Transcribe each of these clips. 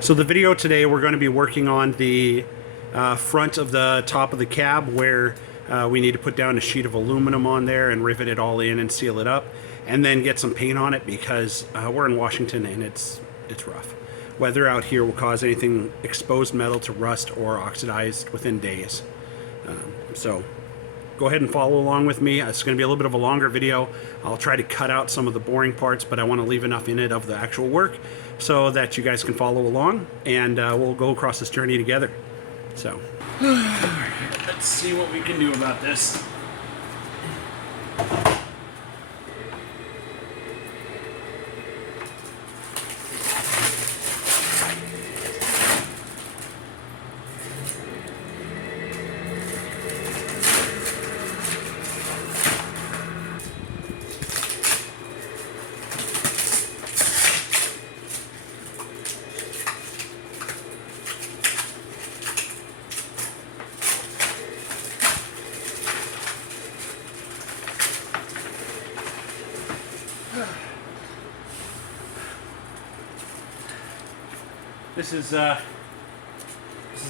So the video today, we're going to be working on the front of the top of the cab where we need to put down a sheet of aluminum on there and rivet it all in and seal it up, and then get some paint on it because we're in Washington and it's rough. Weather out here will cause anything exposed metal to rust or oxidize within days. So go ahead and follow along with me. It's going to be a little bit of a longer video. I'll try to cut out some of the boring parts, but I want to leave enough in it of the actual work so that you guys can follow along, and we'll go across this journey together. So let's see what we can do about this. This is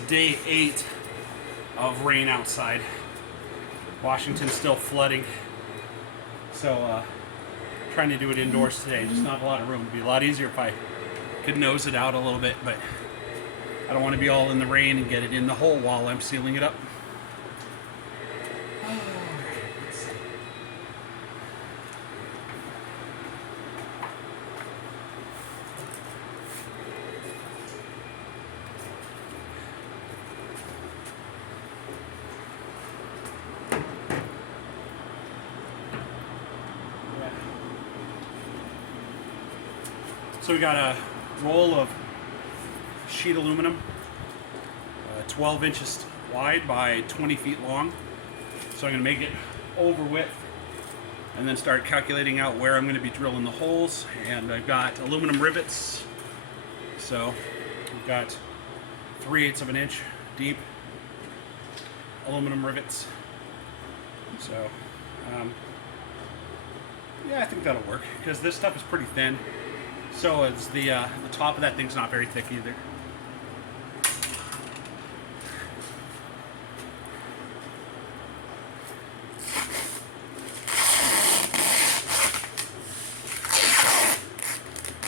day 8 of rain outside. Washington's still flooding, so trying to do it indoors today. Just not a lot of room. It'd be a lot easier if I could nose it out a little bit, but I don't want to be all in the rain and get it in the hole while I'm sealing it up. So we got a roll of sheet aluminum, 12 inches wide by 20 feet long. So I'm going to make it over width and then start calculating out where I'm going to be drilling the holes. And I've got aluminum rivets. So we've got 3/8 of an inch deep aluminum rivets. So yeah, I think that'll work because this stuff is pretty thin. So it's the top of that thing's not very thick either.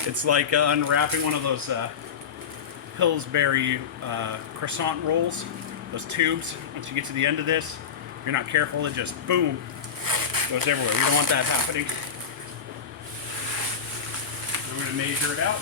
It's like unwrapping one of those Pillsbury croissant rolls, those tubes. Once you get to the end of this, if you're not careful, it just boom goes everywhere. We don't want that happening. I'm going to measure it out.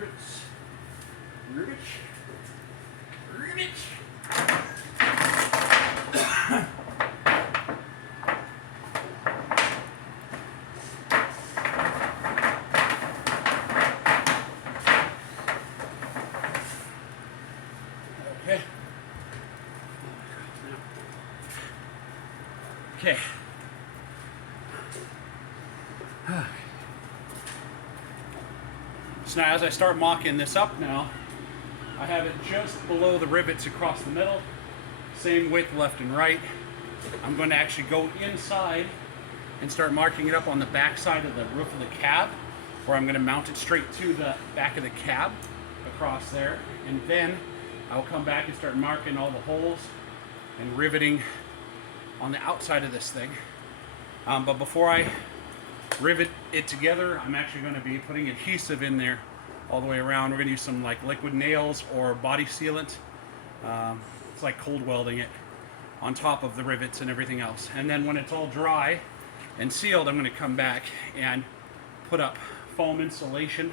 rivets. Rivets. Rivets. Okay. Okay. So now as I start mocking this up now, I have it just below the rivets across the middle, same width left and right. I'm going to actually go inside and start marking it up on the back side of the roof of the cab, where I'm going to mount it straight to the back of the cab across there, and then I'll come back and start marking all the holes and riveting on the outside of this thing. But before I rivet it together, I'm actually going to be putting adhesive in there all the way around. We're going to use some like liquid nails or body sealant. It's like cold welding it on top of the rivets and everything else. And then when it's all dry and sealed, I'm going to come back and put up foam insulation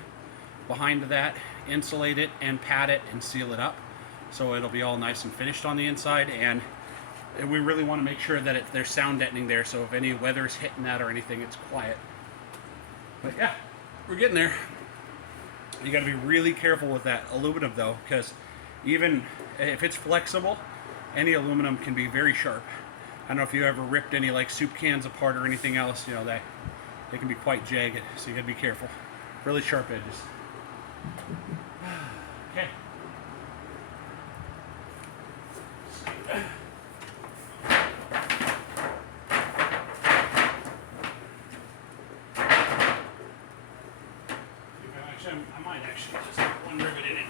behind that, insulate it and pad it and seal it up so it'll be all nice and finished on the inside. And we really want to make sure that there's sound deadening there, so if any weather's hitting that or anything, it's quiet. But yeah, we're getting there. You got to be really careful with that aluminum though, because even if it's flexible, any aluminum can be very sharp. I don't know if you ever ripped any like soup cans apart or anything else, you know, they can be quite jagged, so you got to be careful. Really sharp edges. Okay. I might actually just have one rivet in it.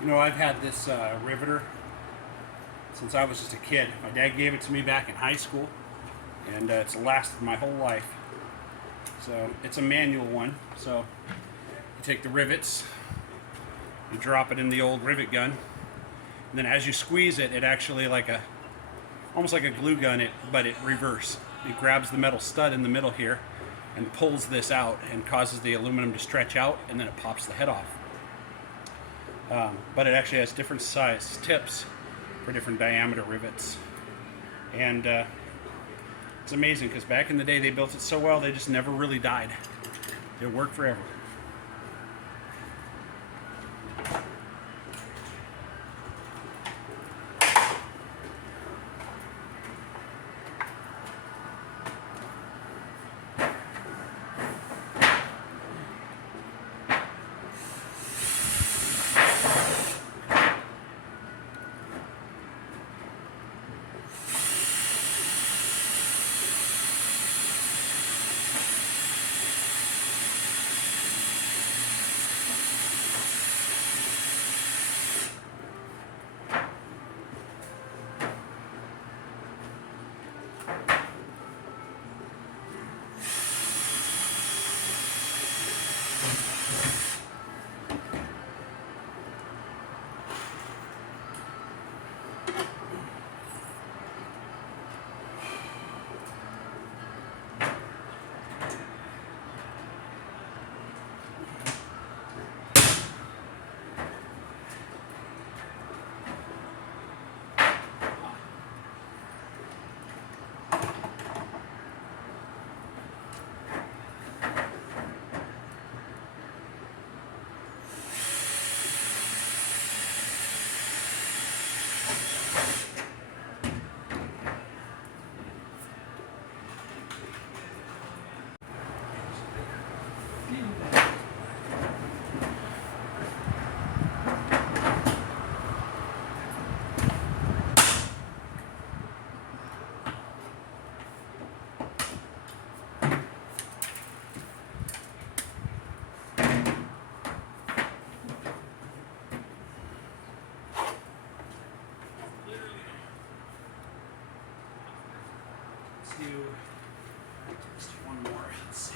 You know, I've had this riveter since I was just a kid. My dad gave it to me back in high school, and it's lasted my whole life. So it's a manual one. So you take the rivets, you drop it in the old rivet gun, and then as you squeeze it, it actually almost like a glue gun, but it reverse. It grabs the metal stud in the middle here and pulls this out and causes the aluminum to stretch out, and then it pops the head off. But it actually has different size tips for different diameter rivets. And it's amazing because back in the day they built it so well they just never really died. It worked forever. just do one more. Let's see.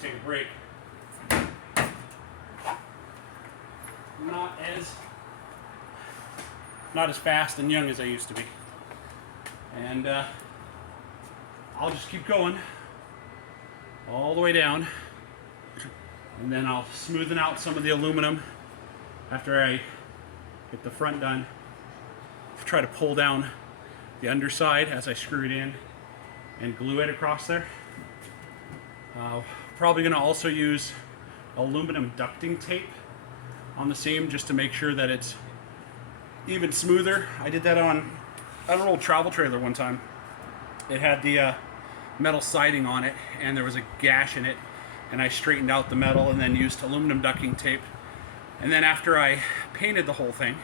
Take a break. Not as fast and young as I used to be, and I'll just keep going all the way down, and then I'll smoothen out some of the aluminum after I get the front done. Try to pull down the underside as I screw it in and glue it across there. Probably going to also use aluminum ducting tape on the seam just to make sure that it's even smoother. I did that on an old travel trailer one time. It had the metal siding on it and there was a gash in it, and I straightened out the metal and then used aluminum ducting tape. And then after I painted the whole thing,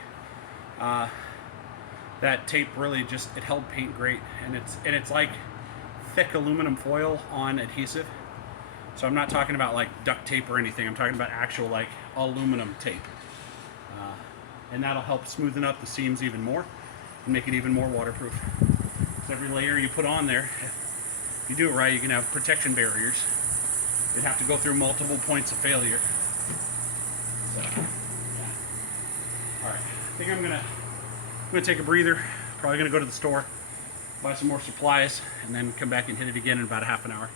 that tape really just, it held paint great, and it's like thick aluminum foil on adhesive. So I'm not talking about like duct tape or anything. I'm talking about actual like aluminum tape. And that'll help smoothen up the seams even more and make it even more waterproof. So every layer you put on there, if you do it right, you can have protection barriers. You'd have to go through multiple points of failure. So, yeah. All right, I think I'm gonna take a breather. Probably gonna go to the store, buy some more supplies, and then come back and hit it again in about a half an hour.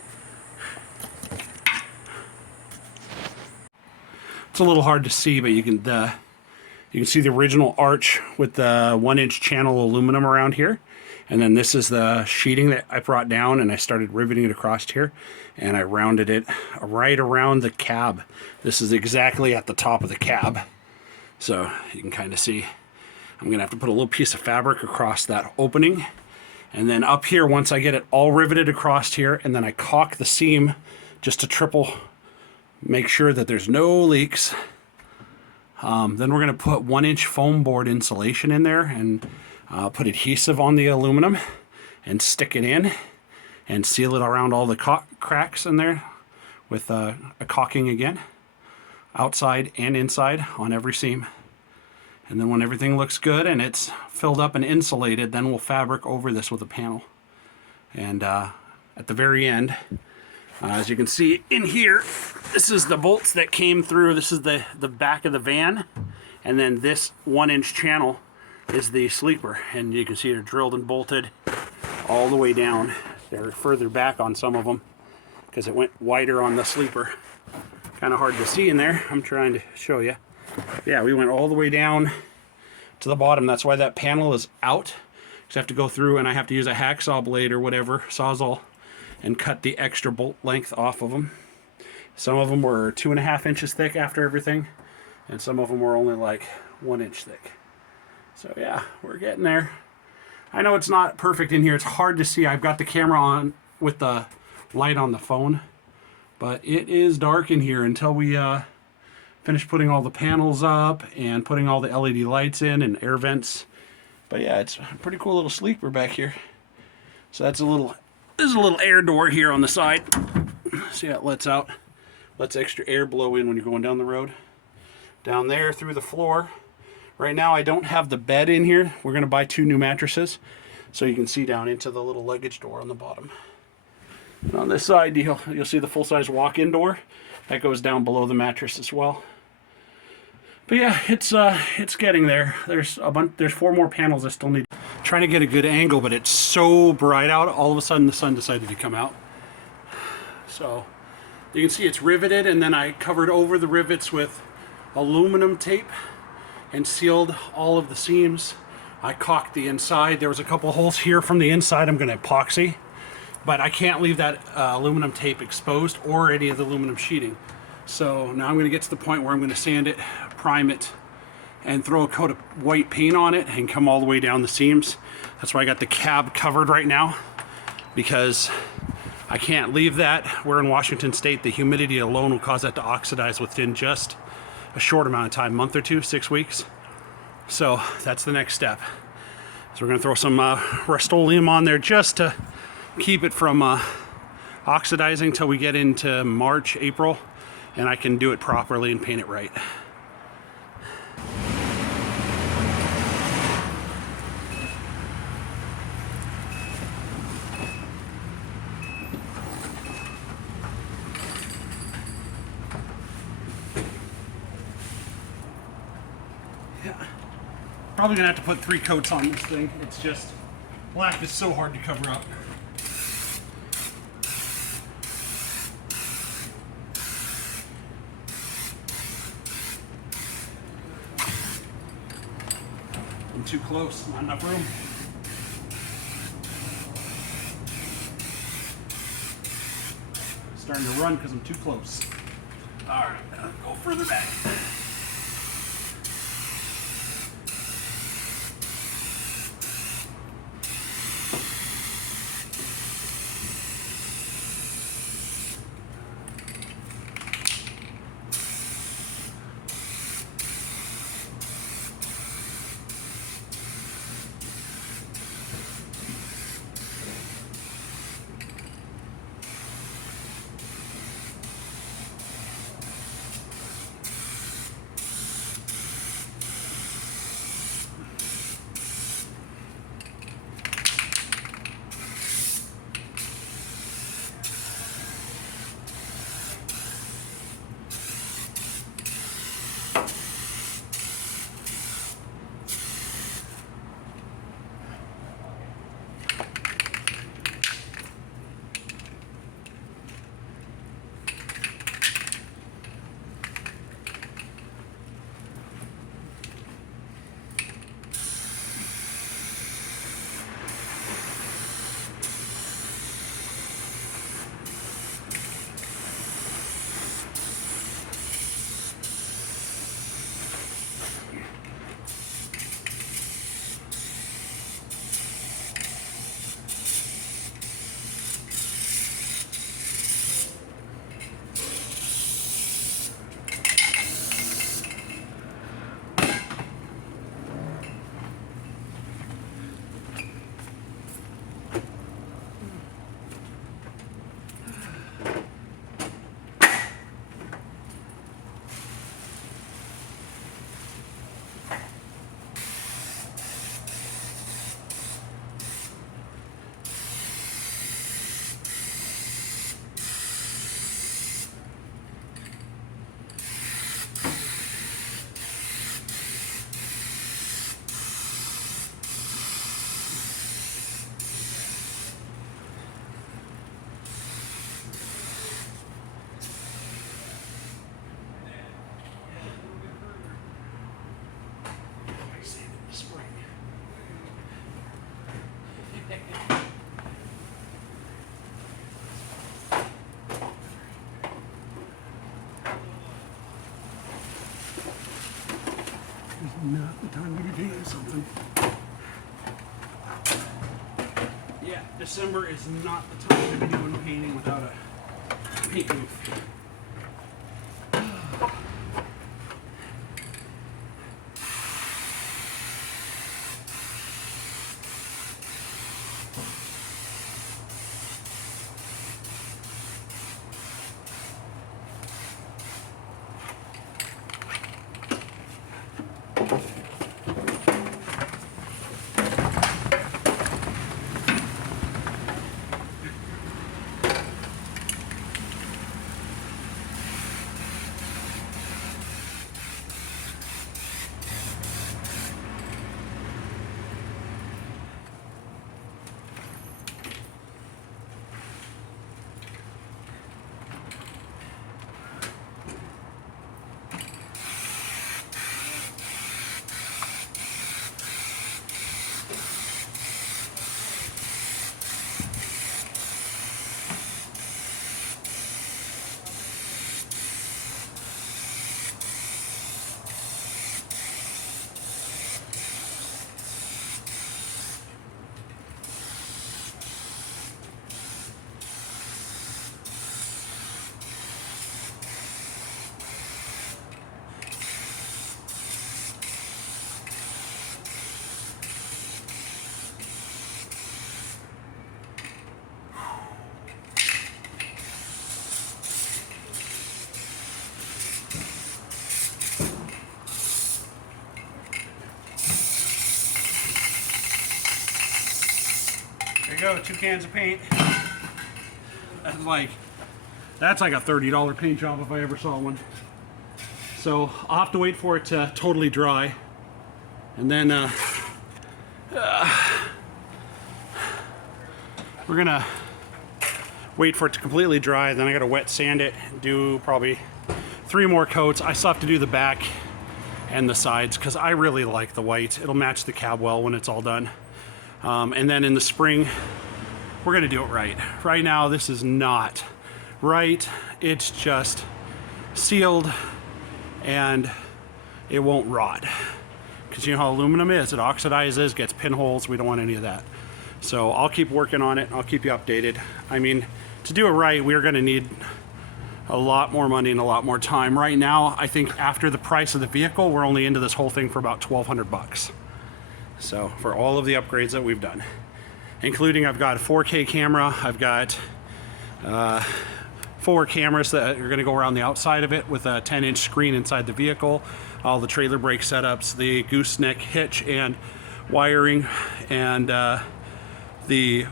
It's a little hard to see, but you can see the original arch with the 1-inch channel aluminum around here, and then this is the sheeting that I brought down, and I started riveting it across here, and I rounded it right around the cab. This is exactly at the top of the cab, so you can kind of see. I'm gonna have to put a little piece of fabric across that opening, and then up here, once I get it all riveted across here, and then I caulk the seam just to make sure that there's no leaks. Then we're going to put 1-inch foam board insulation in there and put adhesive on the aluminum and stick it in and seal it around all the cracks in there with a caulking again, outside and inside on every seam. And then when everything looks good and it's filled up and insulated, then we'll fabric over this with a panel. And at the very end, as you can see in here, this is the bolts that came through. This is the back of the van, and then this 1-inch channel is the sleeper, and you can see they're drilled and bolted all the way down. They're further back on some of them because it went wider on the sleeper. Kind of hard to see in there. I'm trying to show you. Yeah, we went all the way down to the bottom. That's why that panel is out, because I have to go through and I have to use a hacksaw blade or whatever, Sawzall, and cut the extra bolt length off of them. Some of them were 2.5 inches thick after everything, and some of them were only like 1 inch thick. So yeah, we're getting there. I know it's not perfect in here. It's hard to see. I've got the camera on with the light on the phone, but it is dark in here until we finish putting all the panels up and putting all the LED lights in and air vents. But yeah, it's a pretty cool little sleeper back here. So that's there's a little air door here on the side. See how it lets out? Lets extra air blow in when you're going down the road. Down there through the floor. Right now I don't have the bed in here. We're going to buy 2 new mattresses so you can see down into the little luggage door on the bottom. And on this side you'll see the full-size walk-in door. That goes down below the mattress as well. But yeah, it's getting there. There's 4 more panels I still need. Trying to get a good angle, but it's so bright out. All of a sudden the sun decided to come out. So you can see it's riveted, and then I covered over the rivets with aluminum tape and sealed all of the seams. I caulked the inside. There was a couple holes here from the inside I'm going to epoxy, but I can't leave that aluminum tape exposed or any of the aluminum sheeting. So now I'm going to get to the point where I'm going to sand it, prime it, and throw a coat of white paint on it and come all the way down the seams. That's why I got the cab covered right now, because I can't leave that. We're in Washington State. The humidity alone will cause that to oxidize within just a short amount of time, month or 2, 6 weeks. So that's the next step. So we're going to throw some Rust-Oleum on there just to keep it from oxidizing till we get into March, April, and I can do it properly and paint it right. Probably gonna have to put 3 coats on this thing. It's just, black is so hard to cover up. I'm too close, not enough room. Starting to run because I'm too close. All right, I'll go further back. not the time to be painting something. Yeah, December is not the time to be doing painting without a paint booth. There you go, 2 cans of paint. That's like a $30 paint job if I ever saw one. So I'll have to wait for it to totally dry, and then we're gonna wait for it to completely dry. Then I gotta wet sand it, do probably 3 more coats. I still have to do the back and the sides because I really like the white. It'll match the cab well when it's all done. And then in the spring, we're gonna do it right. Right now, this is not right. It's just sealed and it won't rot. Because you know how aluminum is, it oxidizes, gets pinholes, we don't want any of that. So I'll keep working on it, I'll keep you updated. I mean, to do it right, we're gonna need a lot more money and a lot more time. Right now, I think after the price of the vehicle, we're only into this whole thing for about 1,200 bucks. So for all of the upgrades that we've done, including I've got a 4K camera, I've got 4 cameras that are going to go around the outside of it with a 10-inch screen inside the vehicle, all the trailer brake setups, the gooseneck hitch and wiring, and the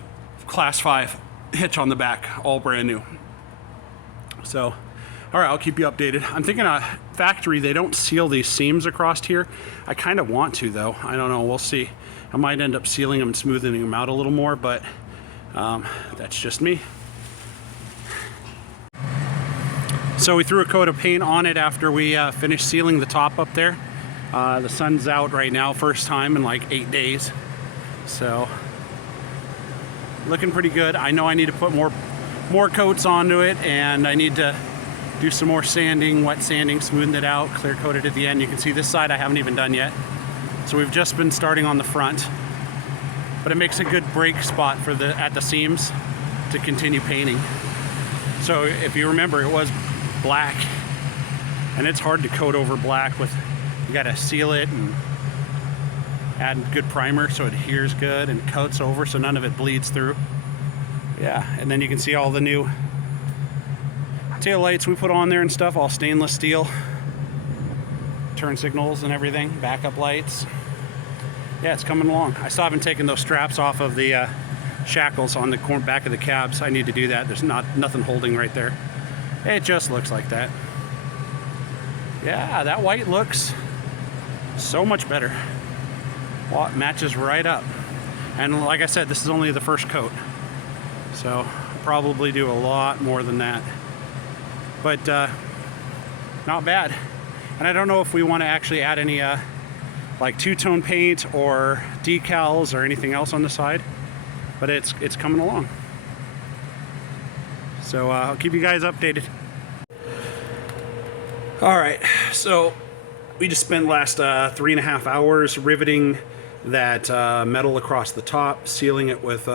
Class 5 hitch on the back, all brand new. So, all right, I'll keep you updated. I'm thinking a factory, they don't seal these seams across here. I kind of want to though. I don't know, we'll see. I might end up sealing them and smoothing them out a little more, but that's just me. So we threw a coat of paint on it after we finished sealing the top up there. The sun's out right now, first time in like 8 days. So, looking pretty good. I know I need to put more coats onto it, and I need to do some more sanding, wet sanding, smoothing it out, clear coat it at the end. You can see this side I haven't even done yet. So we've just been starting on the front, but it makes a good break spot for at the seams to continue painting. So if you remember, it was black, and it's hard to coat over black with, you gotta seal it and add good primer so it adheres good and coats over so none of it bleeds through. Yeah, and then you can see all the new tail lights we put on there and stuff, all stainless steel, turn signals and everything, backup lights. Yeah, it's coming along. I still haven't taken those straps off of the shackles on the back of the cabs. I need to do that. There's nothing holding right there. It just looks like that. Yeah, that white looks so much better. Well, it matches right up. And like I said, this is only the first coat, so I'll probably do a lot more than that. But not bad. And I don't know if we want to actually add any like two-tone paint or decals or anything else on the side, but it's coming along. So I'll keep you guys updated. All right, so we just spent last 3.5 hours riveting that metal across the top, sealing it with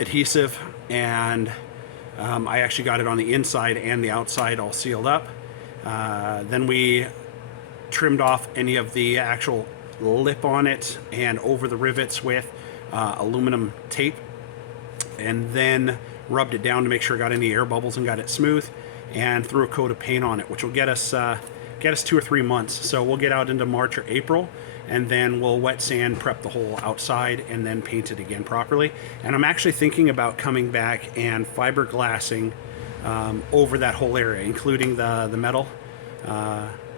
adhesive, and I actually got it on the inside and the outside all sealed up. Then we trimmed off any of the actual lip on it and over the rivets with aluminum tape, and then rubbed it down to make sure it got any air bubbles and got it smooth, and threw a coat of paint on it, which will get us 2 or 3 months. So we'll get out into March or April, and then we'll wet sand prep the whole outside and then paint it again properly. And I'm actually thinking about coming back and fiberglassing over that whole area, including the metal,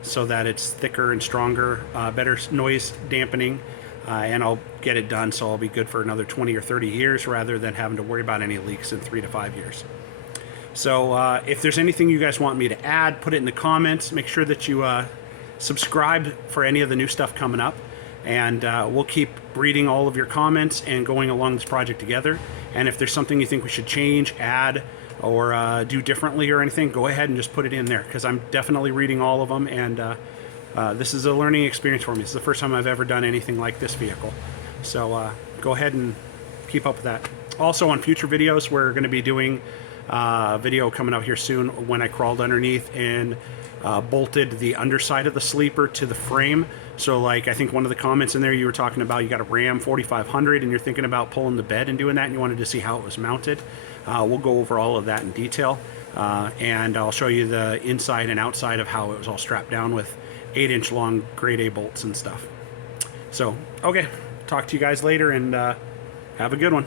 so that it's thicker and stronger, better noise dampening, and I'll get it done so I'll be good for another 20 or 30 years rather than having to worry about any leaks in 3 to 5 years. So if there's anything you guys want me to add, put it in the comments. Make sure that you subscribe for any of the new stuff coming up, and we'll keep reading all of your comments and going along this project together. And if there's something you think we should change, add, or do differently or anything, go ahead and just put it in there, because I'm definitely reading all of them, and this is a learning experience for me. It's the first time I've ever done anything like this vehicle. So go ahead and keep up with that. Also, on future videos, we're going to be doing a video coming out here soon when I crawled underneath and bolted the underside of the sleeper to the frame. So like, I think one of the comments in there, you were talking about you got a Ram 4500 and you're thinking about pulling the bed and doing that, and you wanted to see how it was mounted. We'll go over all of that in detail, and I'll show you the inside and outside of how it was all strapped down with 8-inch long grade A bolts and stuff. So okay, talk to you guys later, and have a good one.